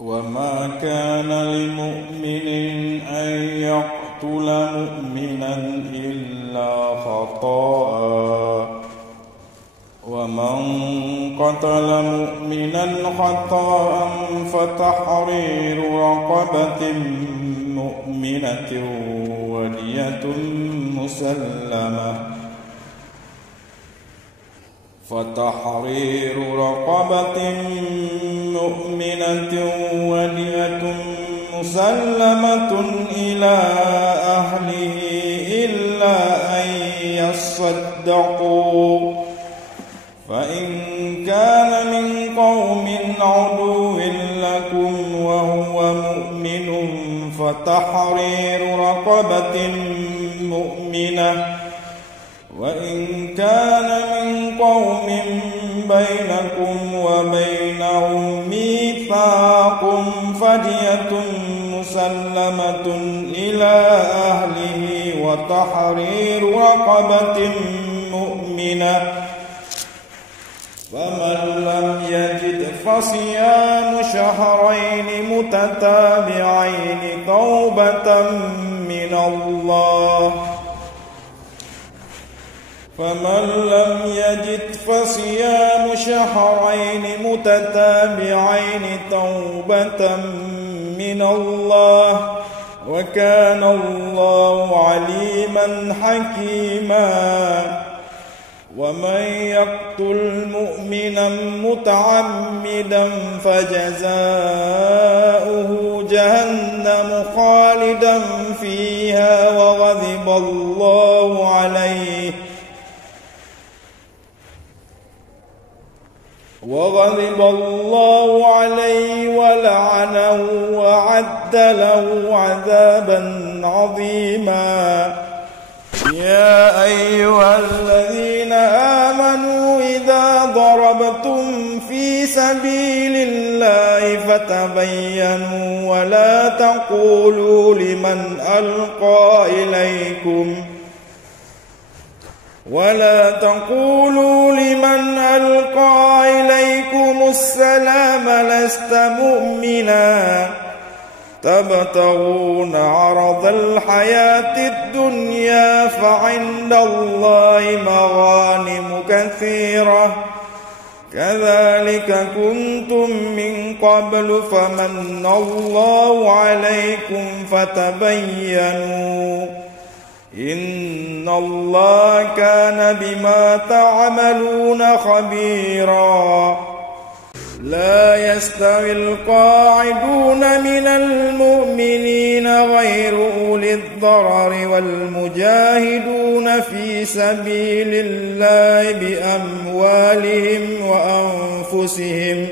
وما كان لمؤمن أن يقتل مؤمنا إلا خطأ ومن قتل مؤمنا خطأ فتحرير رقبة مؤمنة ودية مسلمة إلى أهله إلا أن يصدقوا فإن كان من قوم عدو لكم وهو مؤمن فتحرير رقبة مؤمنة وإن كان من قوم بينكم وبينهم ميثاق فدية مسلمة إلى أهله وتحرير رقبة مؤمنة فمن لم يجد فصيام شهرين متتابعين توبة من الله وكان الله عليما حكيما ومن يقتل مؤمنا متعمدا فجزاؤه جهنم خالدا فيها وغضب الله عليه ولعنه وأعد له عذابا عظيما يا أيها الذين آمنوا إذا ضربتم في سبيل الله فتبينوا ولا تقولوا لمن ألقى إليكم السلام لست مؤمنا تبتغون عرض الحياة الدنيا فعند الله مغانم كثيرة كذلك كنتم من قبل فمن الله عليكم فتبينوا إن الله كان بما تعملون خبيرا لا يستوي القاعدون من المؤمنين غير أولي الضرر والمجاهدون في سبيل الله بأموالهم وأنفسهم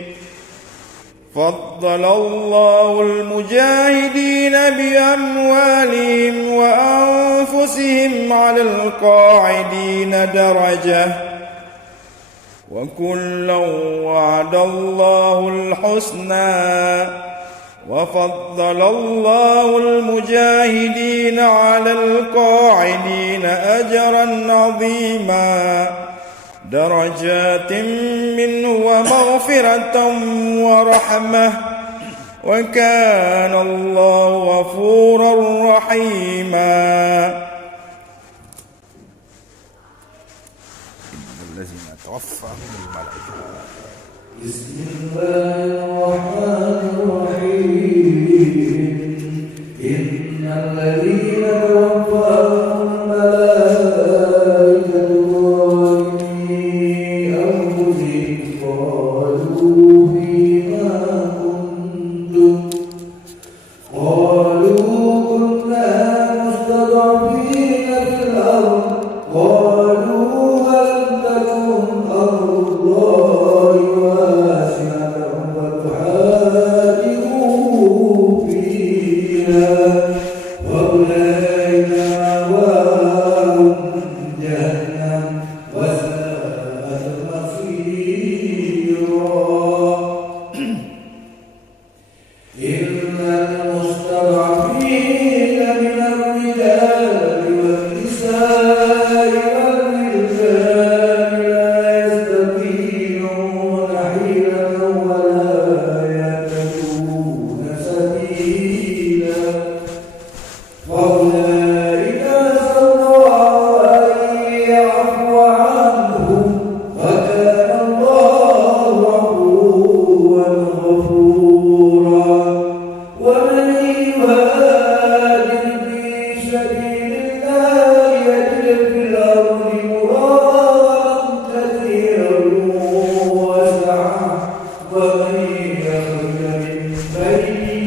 فضل الله المجاهدين بأموالهم وأنفسهم على القاعدين درجة وكلا وعد الله الحسنى وفضل الله المجاهدين على القاعدين أجرا عظيما درجات منه ومغفرة ورحمة وكان الله غفورا رحيما الذين توفاهم الملائكة بسم الله الرحمن الرحيم إن الذين توفاهم الملائكة ظالمي أنفسهم قالوا فيما كنتم قالوا كنا مستضعفين في الأرض قالوا أرض الله واسعة فتحا يخرج من بين